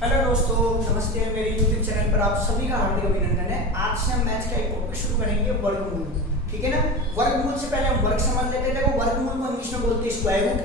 Hello दोस्तों, नमस्ते। मेरे YouTube चैनल पर आप सभी का हार्दिक अभिनंदन है। आज से हम मैथ्स का एक टॉपिक शुरू करेंगे, वर्गमूल। ठीक है ना। वर्गमूल से पहले हम वर्ग समझ लेते हैं। देखो, वर्गमूल को इंग्लिश में बोलते हैं स्क्वायर रूट,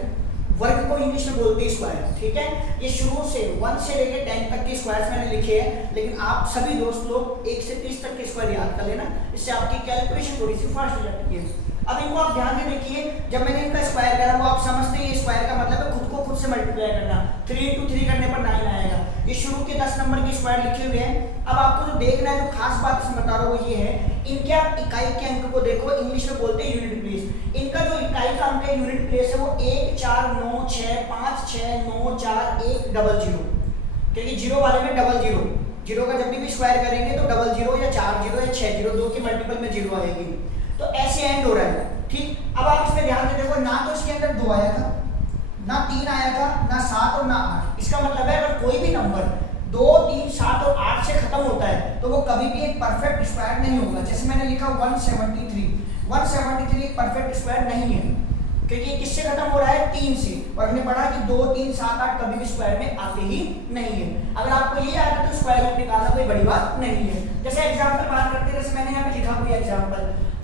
वर्ग को इंग्लिश में बोलते हैं स्क्वायर। ठीक है। ये शुरू से 1 से लेकर 10 तक के स्क्वायर्स मैंने लिखे हैं, लेकिन आप सभी दोस्त लोग 1 से 30 तक के स्क्वायर याद कर लेना, इससे आपकी कैलकुलेशन थोड़ी सी फास्ट हो जाती है। अब इनको आप ध्यान से देखिए, जब मैंने इनका स्क्वायर करा वो आप समझते हैं, ये स्क्वायर का मतलब है खुद को खुद से मल्टीप्लाई करना। 3 × 3 करने पर 9 आएगा। ये शुरू के 10 नंबर के स्क्वायर लिखे हुए हैं। अब आपको जो देखना है, जो खास बात इसमें बता रहा हूँ वो ये है, इनके आप इकाई के अंक को देखो, इंग्लिश में बोलते हैं यूनिट प्लेस। इनका जो इकाई का अंक है, यूनिट प्लेस है, वो 1 4 9 6 5 6 9 4 1 0 0, क्योंकि जीरो वाले में डबल जीरो, जीरो का जब भी स्क्वायर करेंगे तो डबल जीरो या 4 0 या 6 0, दो के मल्टीपल में जीरो आएगी, तो ऐसे एंड हो रहा है। ठीक। अब आप इसमें ध्यान से देखो, ना तो इसके अंदर 2 आया था, ना 3 आया था, ना 7 और ना 8। इसका मतलब है अगर कोई भी नंबर 2 3 7 और 8 से खत्म होता है तो वो कभी भी एक परफेक्ट स्क्वायर नहीं होगा। जैसे मैंने लिखा 173 एक परफेक्ट स्क्वायर नहीं है, क्योंकि ये किससे खत्म हो रहा है, 3 से। और हमने पढ़ा कि 2 3 7 8 कभी भी स्क्वायर में आते ही नहीं है। अगर आपको ये याद है तो स्क्वायर रूट निकालना कोई बड़ी बात नहीं है। जैसे एग्जांपल बात करते हैं, जैसे मैंने यहाँ पे लिखा कोई एग्जांपल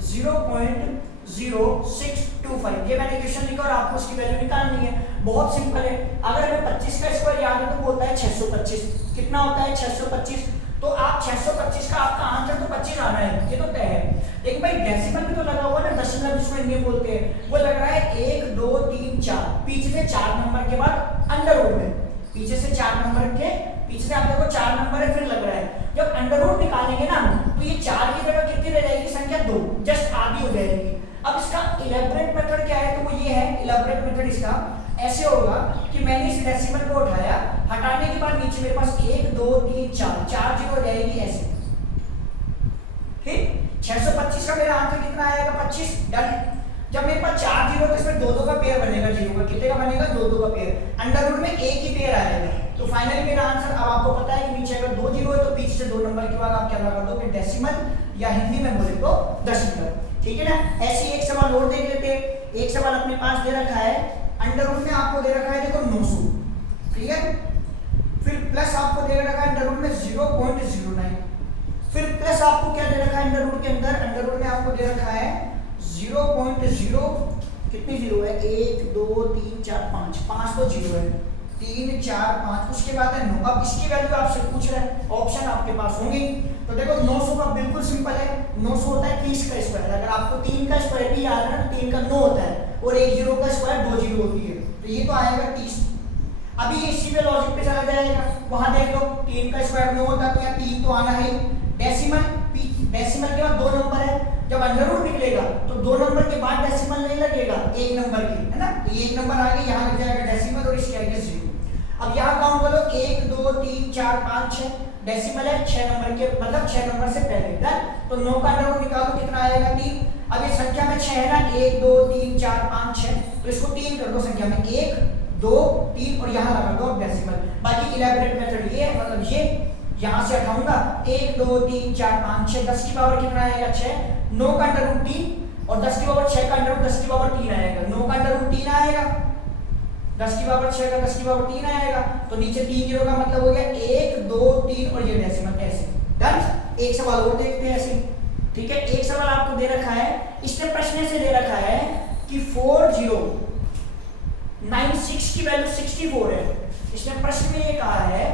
0.0625, ये मैंने क्वेश्चन लिखा और आपको उसकी वैल्यू निकालनी है। बहुत सिंपल है। अगर हमें 25 का स्क्वायर याद है तो वो होता है 625। कितना होता है, 625। तो आप 625 का आपका आंसर तो 25 आना है, ये तो तय है। लेकिन भाई डेसिमल भी तो लगा हुआ ना, दशमलव जिसको इंडियन बोलते हैं, वो लग रहा है 1 2 3 4, पीछे से 4 नंबर के बाद अंडर रूट में, पीछे से 4 नंबर के पीछे से आप देखो 4 नंबर है, फिर लग रहा है। जब अंडर रूट निकालेंगे ना तो ये 4 की जगह कितनी रह जाएगी, संख्या 2, जस्ट आधी हो जाएगी। अब इसका इलेबोरेट मेथड क्या है, तो वो ये है, इलेबोरेट मेथड इसका ऐसे होगा कि मैंने इस डेसिमल को उठाया, हटाने के बाद नीचे मेरे पास 1 2 3 4 जीरो हो जाएगी ऐसे। ठीक। 625 का मेरा आंसर कितना आएगा, 25। डन। जब मेरे पास 4 जीरो तो इसमें 2 2 का पेयर बनेगा, जीरो का कितने का बनेगा, 2 2 का पेयर। अंडर रूट में एक ही पेयर आएगा। तो फाइनली मेरा आंसर, अब आपको पता है कि नीचे अगर 2 जीरो है तो पीछे से 2 नंबर के बाद आप क्या लगा दोगे, डेसिमल, या हिंदी में बोले तो दशमलव। ठीक है ना। ऐसे एक सवाल और देख लेते हैं। एक सवाल अपने पास दे रखा है, अंडर रूट में आपको दे रखा है देखो 900, ठीक है। फिर प्लस आपको दे रखा है अंडर रूट में 0.09, फिर प्लस आपको क्या दे रखा है अंडर रूट के अंदर, अंडर रूट में आपको दे रखा है 0.0, कितनी जीरो है, 1 2 3 4 5 तो जीरो है, 3 4 5, उसके बाद है 9। अब इसकी वैल्यू आपसे पूछ रहा है, ऑप्शन आपके पास होंगे। तो देखो 900 का बिल्कुल सिंपल है, 900 होता है 30 का स्क्वायर। अगर आपको 3 का स्क्वायर भी याद है ना तो 3 का 9 होता है, और एक जीरो का स्क्वायर 2 जीरो होती है, तो ये तो आएगा 30। अभी इसी पे लॉजिक पे चला जाएगा, वहां देख लो 3 का स्क्वायर 9 होता है, तो यहाँ 3 तो आना है। डेसिमल, डेसिमल के बाद 2 नंबर है, जब अंडर रूट निकलेगा तो 2 नंबर के बाद डेसिमल नहीं लगेगा, 1 नंबर की, है ना। तो ये 1 नंबर आ गया, यहाँ लग जाएगा डेसिमल और इसके आगे 0। अब यहाँ काउंट करो 1 2 3 4 5 6, डेसिमल है 6 नंबर के, मतलब 6 नंबर से पहले। डन। तो 9 का अंडर रूट निकालो, कितना आएगा, 3। अब ये संख्या में 6 है ना, 1 2 3 4 5 6, तो इसको 3 कर दो संख्या में, 1 2 3, और यहाँ लगा दो डेसिमल। बाकी इलेबोरेट मेथड ये है, मतलब ये यहाँ से हटाऊंगा 1 2 3 4 5 6, 10 की पावर कितना आएगा, 6। 9 का अंडर रूट 3, और 10 की पावर 6 का अंडर रूट 10 की पावर 3 आएगा। 9 का अंडर रूट 3 आएगा, 10 की पावर 6 का 10 की पावर 3 आएगा, तो नीचे 3 जीरो का मतलब हो गया 1 2 3, और ये डेसिमल ऐसे। डन। एक सवाल और देखते हैं ऐसे। ठीक है। एक सवाल आपको दे रखा है, इसने प्रश्न से दे रखा है कि 4096 की वैल्यू 64 है। इसने प्रश्न में ये कहा है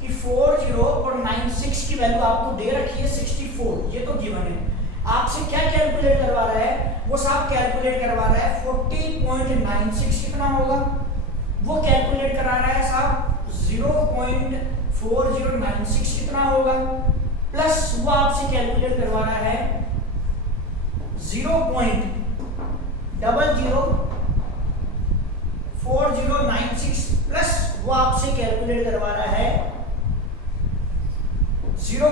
कि 40 और 96 की वैल्यू आपको दे रखी है 64, ये तो गिवन है। आपसे क्या कैलकुलेट करवा रहा है, वो साहब कैलकुलेट करवा रहा है 40.96 कितना होगा, वो कैलकुलेट करा रहा है साहब 0.4096 कितना होगा, प्लस वो आपसे कैलकुलेट करवा रहा है 0.004096, प्लस वो आपसे कैलकुलेट करवा रहा है 0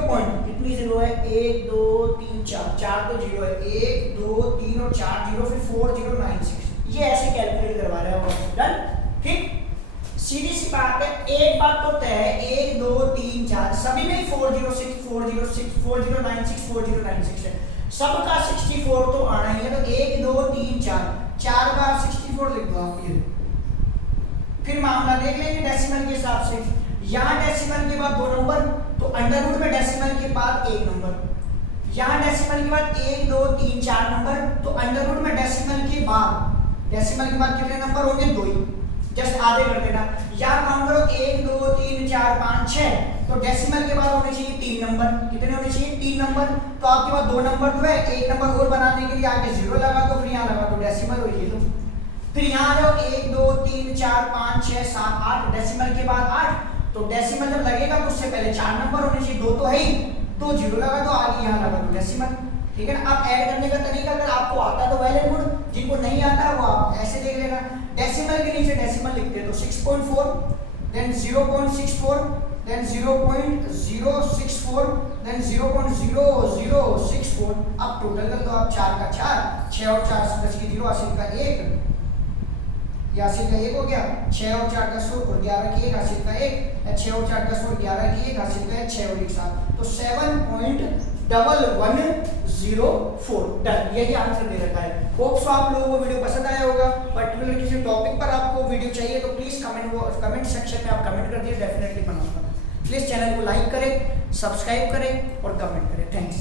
कितनी जीरो है, 1 2 3 4 तो जीरो है, 1 2 3 और 4 जीरो, फिर 4096, ये ऐसे कैलकुलेट करवा रहा है वो। डन। ठीक। सीधी सी बात है, एक बात तो तय है, 1 2 3 4 सभी में 406 406 4096 4096 है, सबका 64 तो आना ही है। तो 1 2 3 4 बार 64 लिख दो आप ये। फिर मामला देख लेंगे डेसिमल के हिसाब से। यहाँ डेसिमल के बाद 2 नंबर, तो अंडर रूट में डेसिमल के बाद 1 नंबर, यहाँ डेसिमल के बाद 1 2 3 4 नंबर, तो अंडर रूट में डेसिमल के बाद कितने नंबर होंगे? 2 ही, जस्ट आधे कर देना। यहाँ काउंट करो 1 2 3 4 5 6, तो डेसिमल के बाद होने चाहिए 3 नंबर, कितने होने चाहिए? 3 नंबर। तो आपके पास 2 नंबर तो है, 1 नंबर और बनाने के लिए आगे 0 लगा दो, फिर यहाँ लगा दो डेसिमल हो ये लो। फिर यहाँ आ जाओ 1 2 3 4 5 6 7 8, डेसिमल के बाद 8, तो डेसिमल जब लगेगा तो उससे पहले 4 नंबर होने चाहिए, 2 तो है ही, तो 0 लगा दो, आगे यहाँ लगा दो डेसिमल, ठीक है ना। अब ऐड करने का तरीका अगर आपको आता तो वेल एंड गुड, जिनको नहीं आता वो आप ऐसे देख लेना। डेसिमल के नीचे डेसिमल लिखते हैं तो 6.4, देन 0.64, देन 0.064, देन 0.0064। अब टोटल कर दो आप, 4 का 4, 6 और 4 10 की 0, 80 का 1, या 80 का 1 हो गया, 6 और 4 10 और 11 की 1, 80 का 1, 6 और 4 10 और 11 की 1, 80 का 6 और 1 7, तो 7.1104 डन, यही आंसर दे रखा है। होप्स आप लोगों को वीडियो पसंद आया होगा। पर्टिकुलर किसी टॉपिक पर आपको वीडियो चाहिए तो प्लीज कमेंट सेक्शन में आप कमेंट कर दिए, डेफिनेटली बनाऊंगा। प्लीज चैनल को लाइक करें, सब्सक्राइब करें और कमेंट करें। थैंक्स।